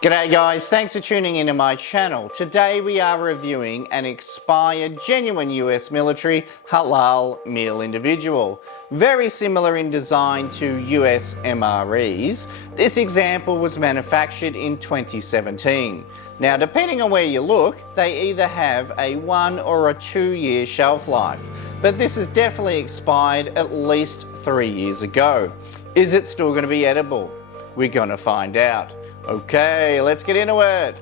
G'day guys, thanks for tuning into my channel. Today we are reviewing an expired genuine US military Halal Meal Individual. Very similar in design to US MREs. This example was manufactured in 2017. Now depending on where you look, they either have a 1 or a 2 year shelf life. But this is definitely expired at least 3 years ago. Is it still going to be edible? We're going to find out. Okay, let's get into it.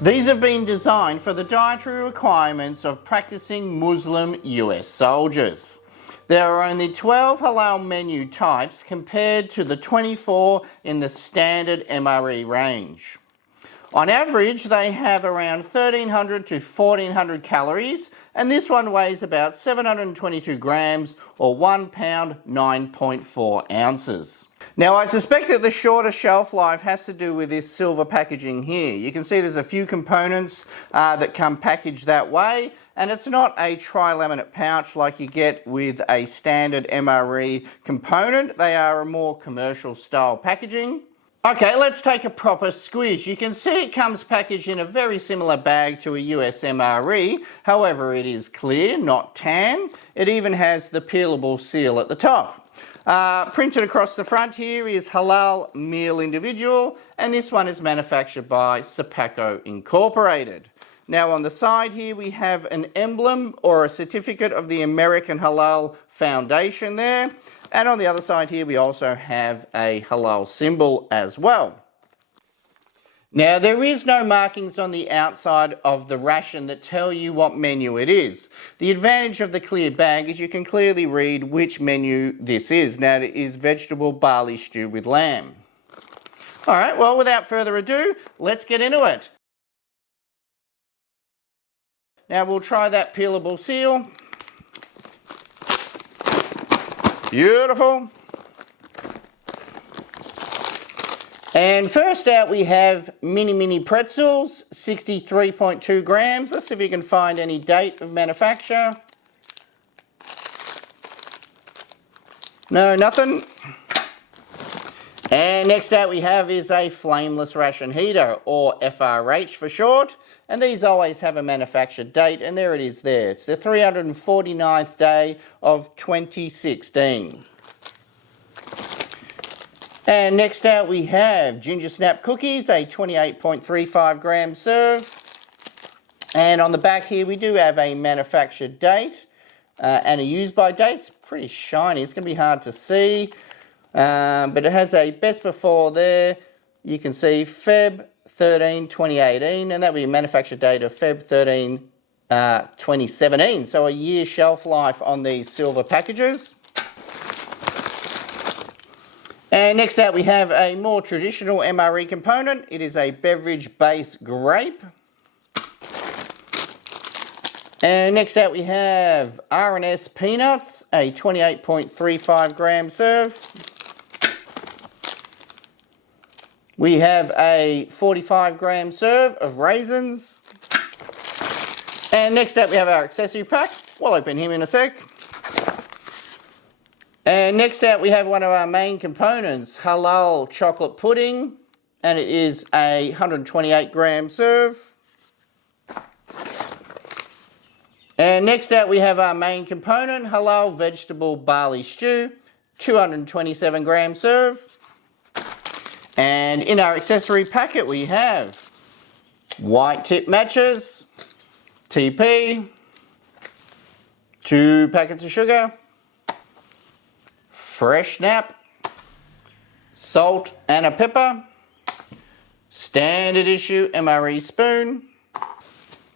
These have been designed for the dietary requirements of practicing Muslim US soldiers. There are only 12 halal menu types compared to the 24 in the standard MRE range. On average, they have around 1,300 to 1,400 calories, and this one weighs about 722 grams or 1 pound 9.4 ounces. Now I suspect that the shorter shelf life has to do with this silver packaging here. You can see there's a few components that come packaged that way, and it's not a tri-laminate pouch like you get with a standard MRE component. They are a more commercial style packaging. Okay, let's take a proper squiz. You can see it comes packaged in a very similar bag to a US MRE. However, it is clear, not tan. It even has the peelable seal at the top. Printed across the front here is Halal Meal Individual, and this one is manufactured by Sapaco Incorporated. Now on the side here we have an emblem or a certificate of the American Halal Foundation there, and on the other side here we also have a halal symbol as well. Now there is no markings on the outside of the ration that tell you what menu it is. The advantage of the clear bag is you can clearly read which menu this is. Now it is vegetable barley stew with lamb. Alright, well without further ado, let's get into it. Now we'll try that peelable seal. Beautiful. And first out we have mini pretzels, 63.2 grams. Let's see if you can find any date of manufacture. No, nothing. And next out we have is a flameless ration heater, or FRH for short. And these always have a manufacture date, and there it is there. It's the 349th day of 2016. And next out we have Ginger Snap Cookies, a 28.35 gram serve. And on the back here we do have a manufacture date and a use by date. It's pretty shiny, it's going to be hard to see. But it has a best before there. You can see Feb 13, 2018, and that will be a manufacture date of Feb 13, 2017. So a year shelf life on these silver packages. And next out we have a more traditional MRE component. It is a beverage base grape. And next out we have R&S peanuts, a 28.35 gram serve. We have a 45 gram serve of raisins. And next out we have our accessory pack. We'll open him in a sec. And next out we have one of our main components, halal chocolate pudding, and it is a 128 gram serve. And next out we have our main component, halal vegetable barley stew, 227 gram serve. And in our accessory packet we have white tip matches, TP, 2 packets of sugar, fresh snap, salt and a pepper, standard issue MRE spoon,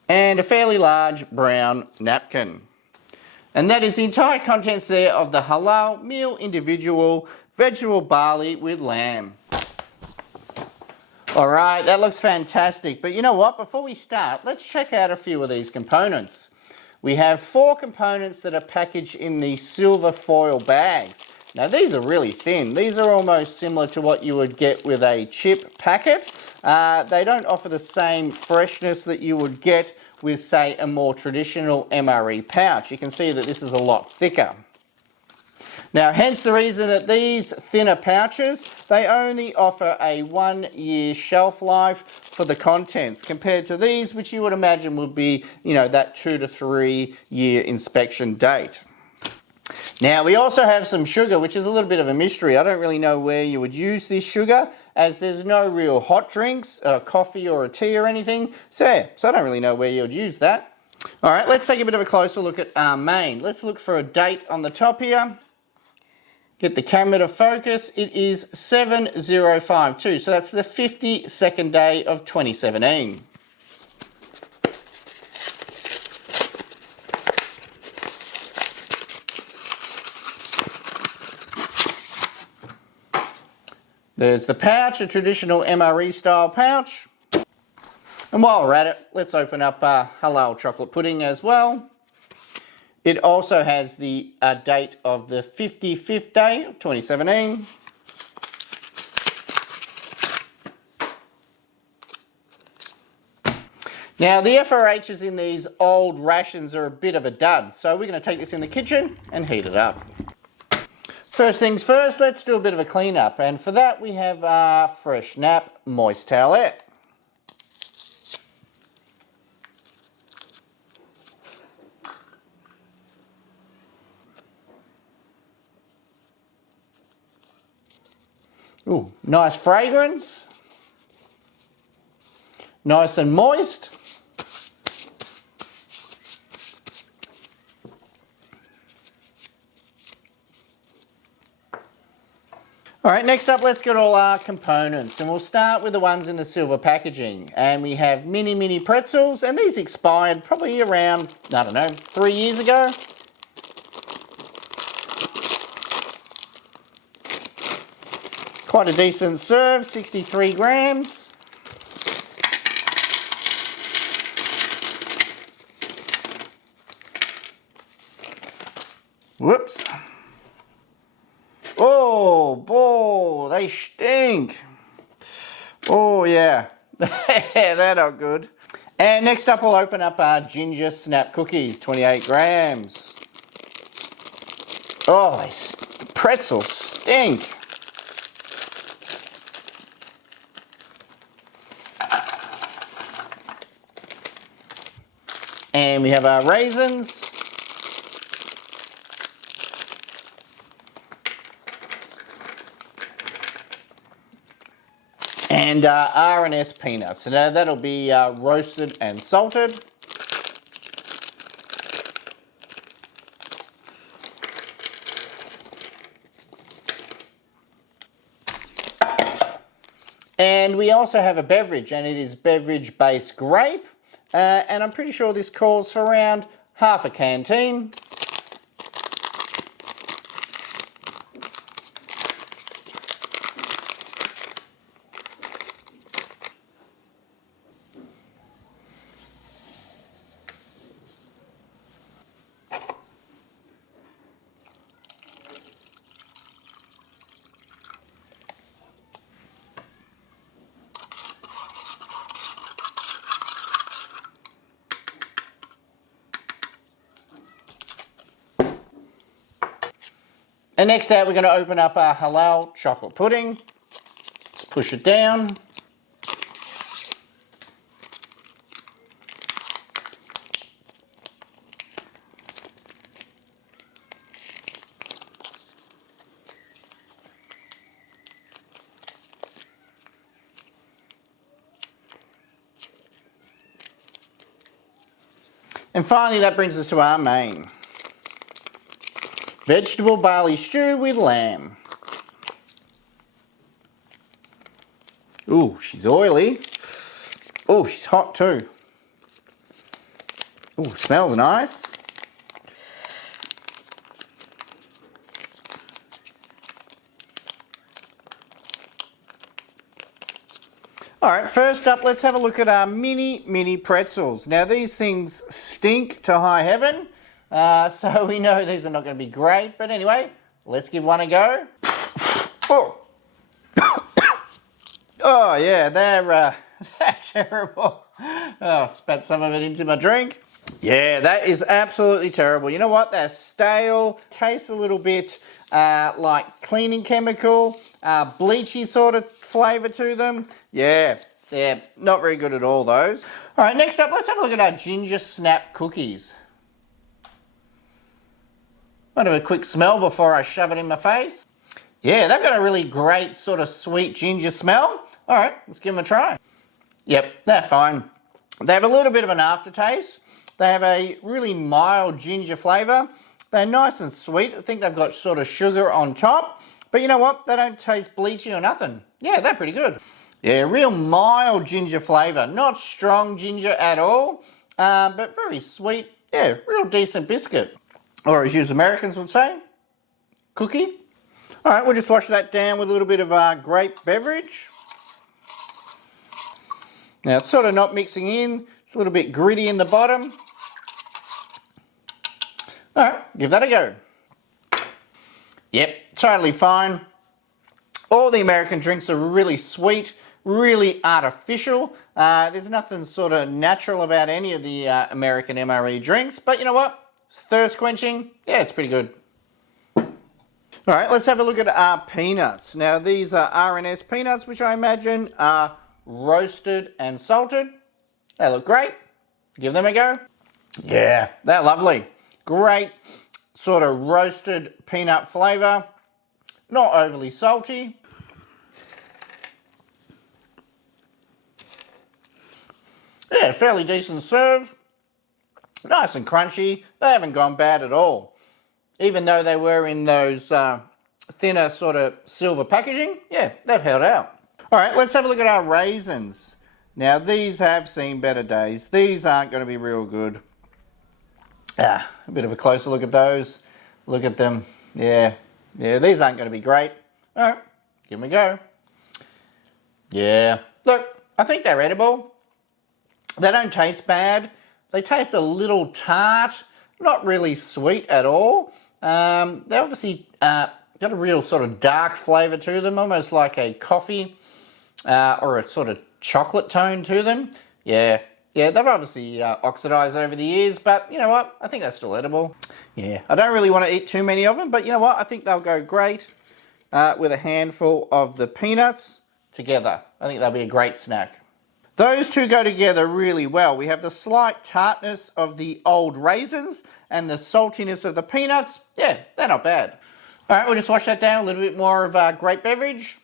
and a fairly large brown napkin. And that is the entire contents there of the Halal Meal Individual Vegetable Barley with Lamb. Alright, that looks fantastic, but you know what, before we start, let's check out a few of these components. We have 4 components that are packaged in the silver foil bags. Now these are really thin. These are almost similar to what you would get with a chip packet. They don't offer the same freshness that you would get with, say, a more traditional MRE pouch. You can see that this is a lot thicker. Now, hence the reason that these thinner pouches, they only offer a 1 year shelf life for the contents, compared to these, which you would imagine would be, that 2 to 3 year inspection date. Now, we also have some sugar, which is a little bit of a mystery. I don't really know where you would use this sugar, as there's no real hot drinks, coffee or a tea or anything. So I don't really know where you would use that. All right, let's take a bit of a closer look at our main. Let's look for a date on the top here. Get the camera to focus. It is 7052, so that's the 52nd day of 2017. There's the pouch, a traditional MRE style pouch. And while we're at it, let's open up halal chocolate pudding as well. It also has the date of the 55th day of 2017. Now, the FRHs in these old rations are a bit of a dud, so we're going to take this in the kitchen and heat it up. First things first, let's do a bit of a cleanup, and for that we have Fresh Nap Moist Towelette. Ooh, nice fragrance. Nice and moist. All right, next up, let's get all our components, and we'll start with the ones in the silver packaging. And we have mini pretzels, and these expired probably around, 3 years ago. Quite a decent serve, 63 grams. Whoops. Oh, boy, they stink. Oh, yeah. They're not good. And next up, we'll open up our ginger snap cookies, 28 grams. Oh, the pretzels stink. And we have our raisins. And R&S peanuts. So now that'll be roasted and salted. And we also have a beverage, and it is beverage-based grape. And I'm pretty sure this calls for around half a canteen. And next out, we're going to open up our halal chocolate pudding. Let's push it down. And finally, that brings us to our main. Vegetable barley stew with lamb. Ooh, she's oily. Oh, she's hot too. Ooh, smells nice. All right, first up, let's have a look at our mini pretzels. Now, these things stink to high heaven. So we know these are not going to be great, but anyway, let's give one a go. Oh, oh yeah, they're terrible. Oh, spat some of it into my drink. Yeah, that is absolutely terrible. You know what? They're stale, tastes a little bit like cleaning chemical, bleachy sort of flavour to them. Yeah, they're not very good at all, those. All right, next up, let's have a look at our ginger snap cookies. Might have a quick smell before I shove it in my face. Yeah, they've got a really great sort of sweet ginger smell. All right, let's give them a try. Yep, they're fine. They have a little bit of an aftertaste. They have a really mild ginger flavour. They're nice and sweet. I think they've got sort of sugar on top. But you know what? They don't taste bleachy or nothing. Yeah, they're pretty good. Yeah, real mild ginger flavour. Not strong ginger at all, but very sweet. Yeah, real decent biscuit. Or as you Americans would say, cookie. All right, we'll just wash that down with a little bit of grape beverage. Now, it's sort of not mixing in. It's a little bit gritty in the bottom. All right, give that a go. Yep, totally fine. All the American drinks are really sweet, really artificial. There's nothing sort of natural about any of the American MRE drinks. But you know what? Thirst quenching, yeah, it's pretty good. All right, let's have a look at our peanuts. Now, these are R&S peanuts, which I imagine are roasted and salted. They look great. Give them a go. Yeah, they're lovely. Great sort of roasted peanut flavour. Not overly salty. Yeah, fairly decent serve. Nice and crunchy. They haven't gone bad at all. Even though they were in those thinner sort of silver packaging, yeah, they've held out. All right, let's have a look at our raisins. Now, these have seen better days. These aren't going to be real good. A bit of a closer look at those. Look at them. Yeah, these aren't going to be great. All right, give them a go. Yeah, look, I think they're edible. They don't taste bad. They taste a little tart, not really sweet at all. They obviously got a real sort of dark flavour to them, almost like a coffee or a sort of chocolate tone to them. Yeah, they've obviously oxidised over the years, but you know what? I think they're still edible. Yeah, I don't really want to eat too many of them, but you know what? I think they'll go great with a handful of the peanuts together. I think they'll be a great snack. Those two go together really well. We have the slight tartness of the old raisins and the saltiness of the peanuts. Yeah, they're not bad. All right, we'll just wash that down. A little bit more of grape beverage.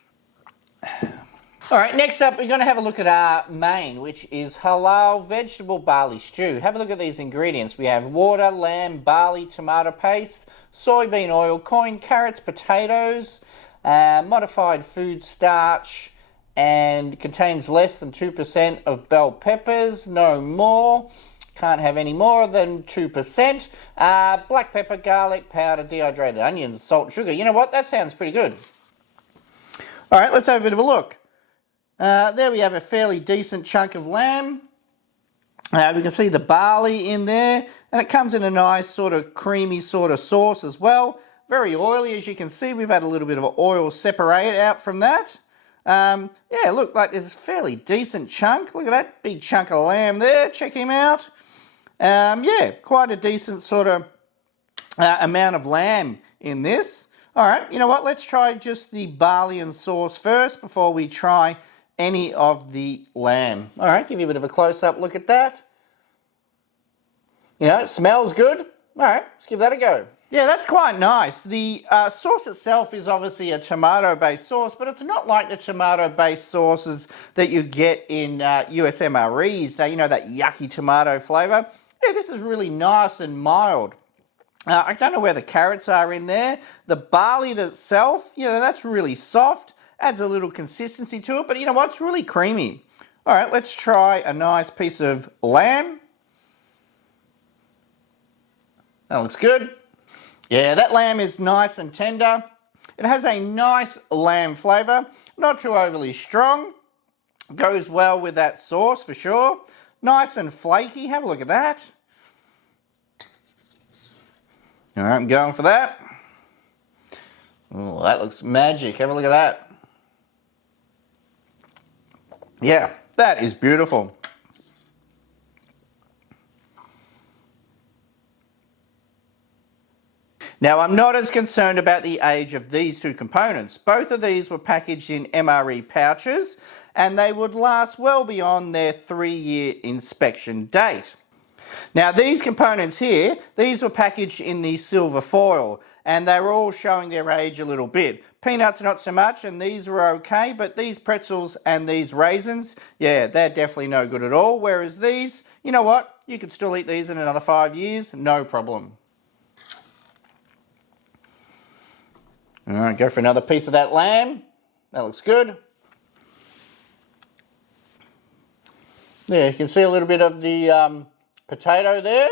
All right, next up, we're going to have a look at our main, which is halal vegetable barley stew. Have a look at these ingredients. We have water, lamb, barley, tomato paste, soybean oil, coin, carrots, potatoes, modified food starch, and contains less than 2% of bell peppers, no more. Can't have any more than 2%. Black pepper, garlic powder, dehydrated onions, salt, sugar. You know what? That sounds pretty good. All right, let's have a bit of a look. There we have a fairly decent chunk of lamb. We can see the barley in there, and it comes in a nice sort of creamy sort of sauce as well. Very oily, as you can see. We've had a little bit of oil separate out from that. Yeah, look, like there's a fairly decent chunk. Look at that big chunk of lamb there. Check him out. Yeah, quite a decent sort of amount of lamb in this. All right, you know what? Let's try just the barley and sauce first before we try any of the lamb. All right, give you a bit of a close-up look at that. You know, it smells good. All right, let's give that a go. Yeah, that's quite nice. The sauce itself is obviously a tomato-based sauce, but it's not like the tomato-based sauces that you get in US MREs. That, you know, that yucky tomato flavour. Yeah, this is really nice and mild. I don't know where the carrots are in there. The barley itself, you know, that's really soft. Adds a little consistency to it, but you know what? It's really creamy. All right, let's try a nice piece of lamb. That looks good. Yeah, that lamb is nice and tender. It has a nice lamb flavour, not too overly strong. Goes well with that sauce for sure. Nice and flaky, have a look at that. All right, I'm going for that. Oh, that looks magic, have a look at that. Yeah, that is beautiful. Now, I'm not as concerned about the age of these two components. Both of these were packaged in MRE pouches and they would last well beyond their 3-year inspection date. Now, these components here, these were packaged in the silver foil and they were all showing their age a little bit. Peanuts not so much, and these were okay, but these pretzels and these raisins, yeah, they're definitely no good at all. Whereas these, you know what? You could still eat these in another 5 years, no problem. All right, go for another piece of that lamb. That looks good. Yeah, you can see a little bit of the potato there.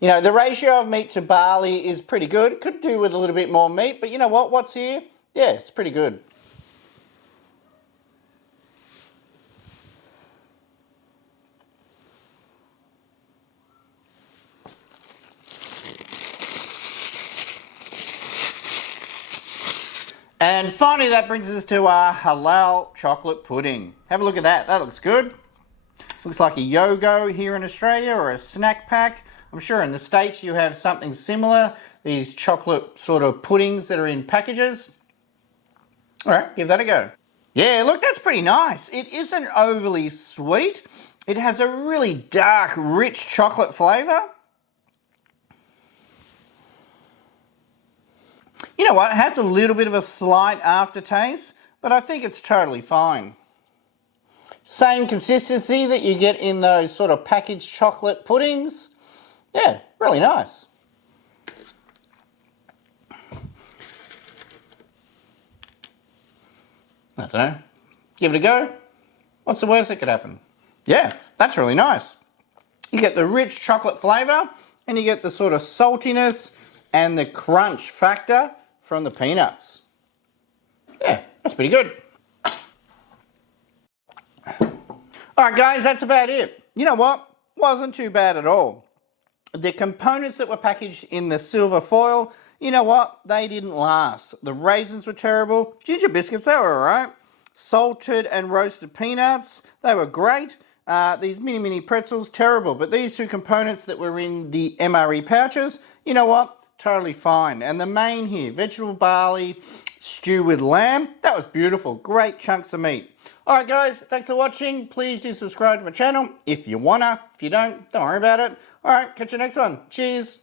You know, the ratio of meat to barley is pretty good. Could do with a little bit more meat, but you know what? What's here? Yeah, it's pretty good. And finally, that brings us to our halal chocolate pudding. Have a look at that. That looks good. Looks like a Yogo here in Australia, or a snack pack. I'm sure in the States you have something similar. These chocolate sort of puddings that are in packages. All right, give that a go. Yeah, look, that's pretty nice. It isn't overly sweet. It has a really dark, rich chocolate flavour. You know what, it has a little bit of a slight aftertaste, but I think it's totally fine. Same consistency that you get in those sort of packaged chocolate puddings. Yeah, really nice. I don't know. Give it a go. What's the worst that could happen? Yeah, that's really nice. You get the rich chocolate flavour and you get the sort of saltiness and the crunch factor from the peanuts. Yeah, that's pretty good. Alright guys, that's about it. You know what? Wasn't too bad at all. The components that were packaged in the silver foil, you know what? They didn't last. The raisins were terrible. Ginger biscuits, they were alright. Salted and roasted peanuts, they were great. These mini pretzels, terrible. But these two components that were in the MRE pouches, you know what? Totally fine. And the main here, vegetable barley stew with lamb, that was beautiful. Great chunks of meat. Alright guys, thanks for watching. Please do subscribe to my channel if you wanna. If you don't worry about it. Alright, catch you next one. Cheers.